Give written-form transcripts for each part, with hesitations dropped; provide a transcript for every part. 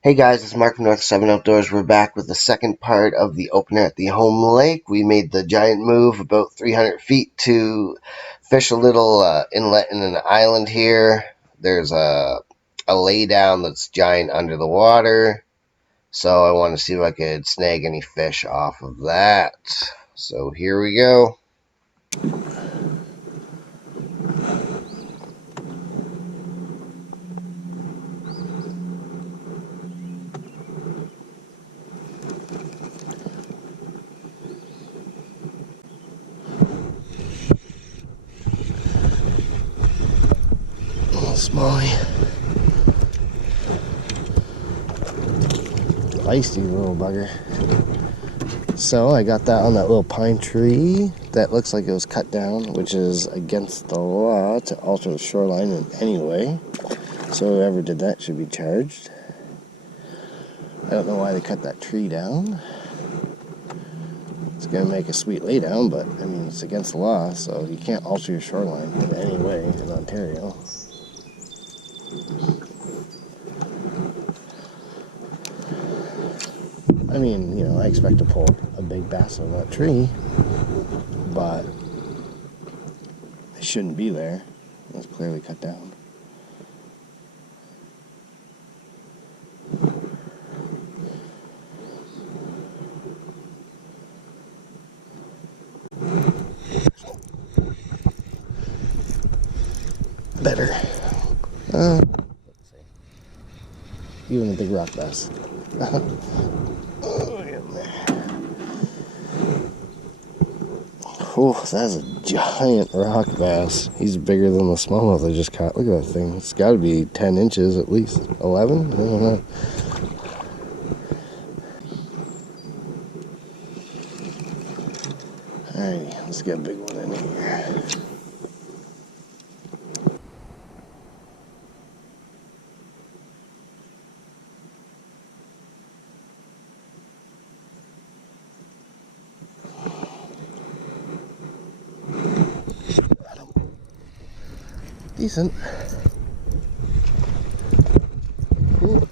Hey guys, it's Mark from North 7 Outdoors. We're back with the second part of the opener at the home lake. We made the giant move about 300 feet to fish a little inlet in an island here. There's a lay down that's giant under the water. So I want to see if I could snag any fish off of that. So here we go. Little smallie. Feisty little bugger. So I got that on that little pine tree that looks like it was cut down, which is against the law to alter the shoreline in any way. So whoever did that should be charged. I don't know why they cut that tree down. It's going to make a sweet laydown, but I mean, it's against the law, so you can't alter your shoreline in any way in Ontario. I mean, you know, I expect to pull a big bass out of that tree, but it shouldn't be there. It's clearly cut down. Better. Let's see. Even a big rock bass. Oh, that's a giant rock bass. He's bigger than the smallmouth I just caught. Look at that thing. It's got to be 10 inches at least. 11? I don't know. Alright, let's get a big one in here. Decent. Ooh.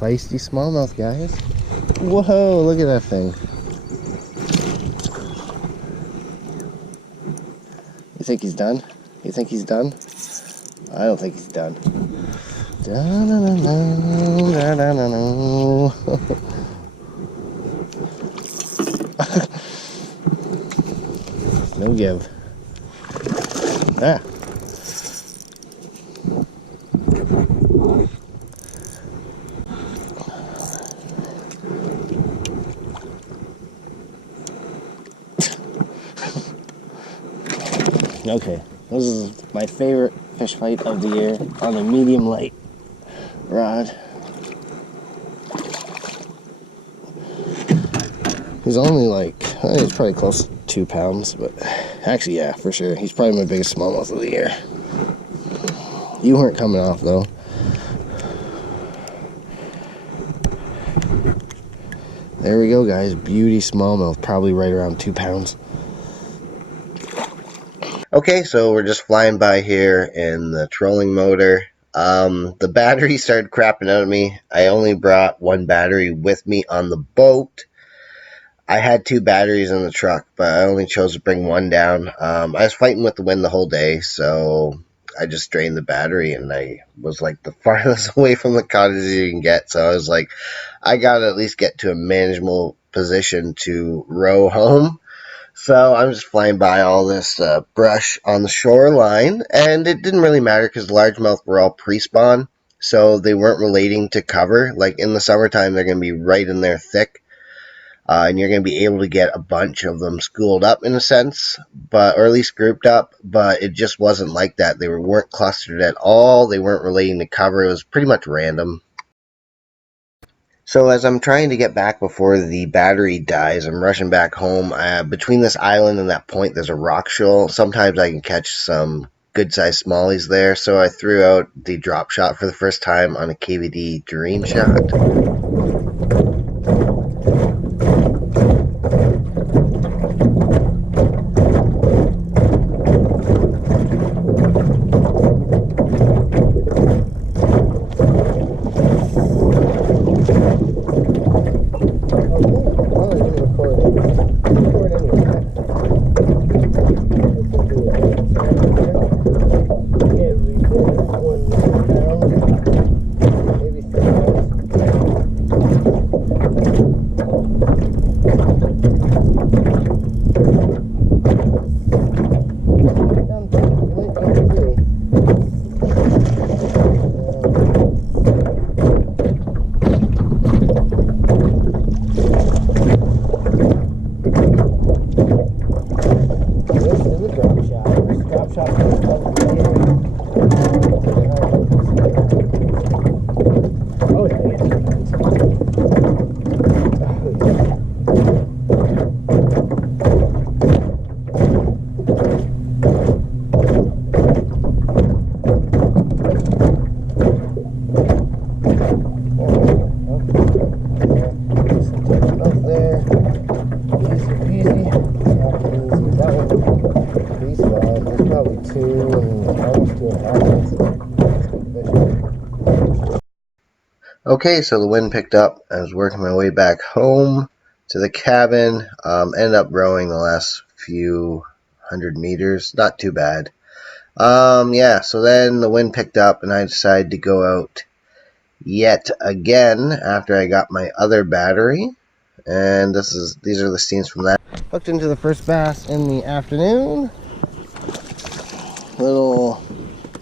Feisty smallmouth, guys. Whoa, look at that thing. You think he's done? You think he's done? I don't think he's done. No give. Ah. Okay, this is my favorite fish fight of the year on a medium light rod. He's only like, he's probably close to 2 pounds, but actually, yeah, for sure. He's probably my biggest smallmouth of the year. You weren't coming off though. There we go, guys. Beauty smallmouth, probably right around 2 pounds. Okay, so we're just flying by here in the trolling motor. The battery started crapping out of me. I only brought one battery with me on the boat. I had 2 batteries in the truck, but I only chose to bring one down. I was fighting with the wind the whole day, so I just drained the battery, and I was like the farthest away from the cottage you can get. So I was like, I gotta at least get to a manageable position to row home. So I'm just flying by all this brush on the shoreline, and it didn't really matter because the largemouth were all pre-spawn, so they weren't relating to cover. Like in the summertime, they're going to be right in there thick, and you're going to be able to get a bunch of them schooled up in a sense, but or at least grouped up. But it just wasn't like that. They weren't clustered at all. They weren't relating to cover. It was pretty much random. So as I'm trying to get back before the battery dies, I'm rushing back home. Between this island and that point, there's a rock shoal. Sometimes I can catch some good-sized smallies there, so I threw out the drop shot for the first time on a KVD dream shot. Okay, so the wind picked up. I was working my way back home to the cabin. Ended up rowing the last few 100 meters. Not too bad. Yeah, so then the wind picked up and I decided to go out yet again after I got my other battery. And these are the scenes from that. Hooked into the first bass in the afternoon. Little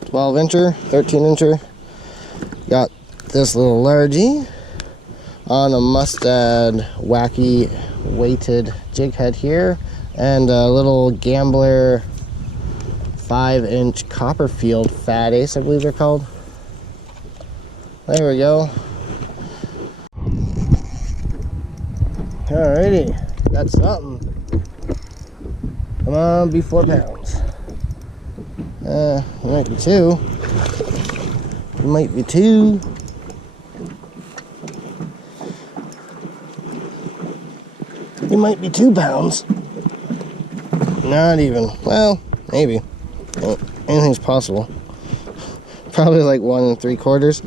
12-incher, 13-incher. Got this little largie on a mustad wacky weighted jig head here, and a little gambler 5-inch Copperfield fat ace, I believe they're called. There we go. Alrighty, that's something. Come on, be 4 pounds. It might be 2. It might be 2. It might be 2 pounds. Not even. Well, maybe. Anything's possible. Probably like 1 3/4.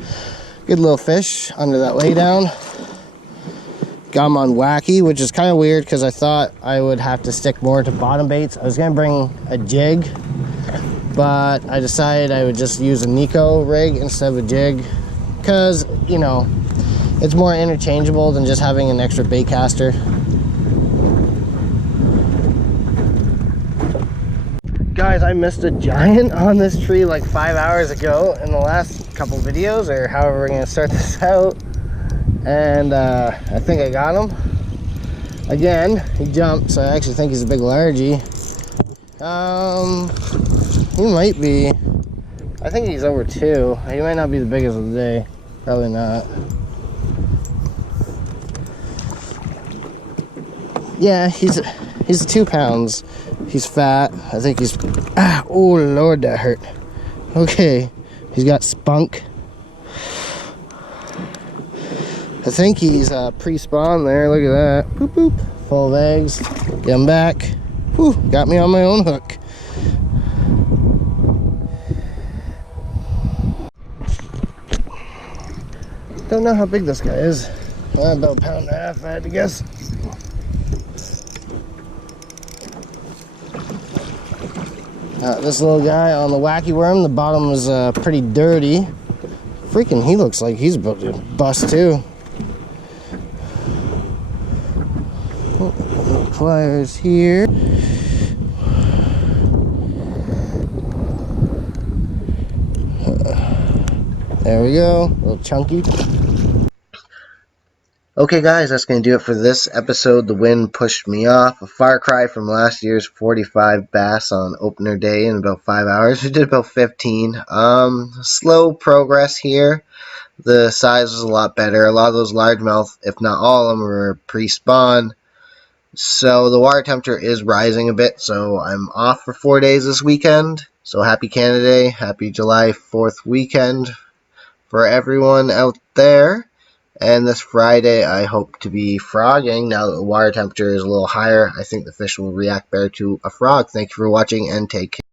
Good little fish under that laydown. Got him on wacky, which is kind of weird because I thought I would have to stick more to bottom baits. I was going to bring a jig, but I decided I would just use a Nico rig instead of a jig because, you know, it's more interchangeable than just having an extra bait caster. Guys, I missed a giant on this tree like 5 hours ago in the last couple videos, or however we're gonna start this out. And I think I got him. Again, he jumped, so I actually think he's a big largie. He might be, I think he's over 2. He might not be the biggest of the day. Probably not. Yeah, he's 2 pounds. He's fat. I think he's, oh Lord, that hurt. Okay, he's got spunk. I think he's pre-spawn there. Look at that. Boop, boop. Full of eggs. Get him back. Whew, got me on my own hook. Don't know how big this guy is. About 1.5 pounds, I had to guess. This little guy on the wacky worm, the bottom is pretty dirty. Freaking, he looks like he's about to bust too. Little pliers here. There we go, a little chunky. Okay guys, that's going to do it for this episode. The wind pushed me off. A far cry from last year's 45 bass on opener day in about 5 hours. We did about 15. Slow progress here. The size was a lot better. A lot of those largemouth, if not all of them, were pre-spawn. So the water temperature is rising a bit, so I'm off for 4 days this weekend. So happy Canada Day, happy July 4th weekend for everyone out there. And this Friday, I hope to be frogging. Now that the water temperature is a little higher, I think the fish will react better to a frog. Thank you for watching, and take care.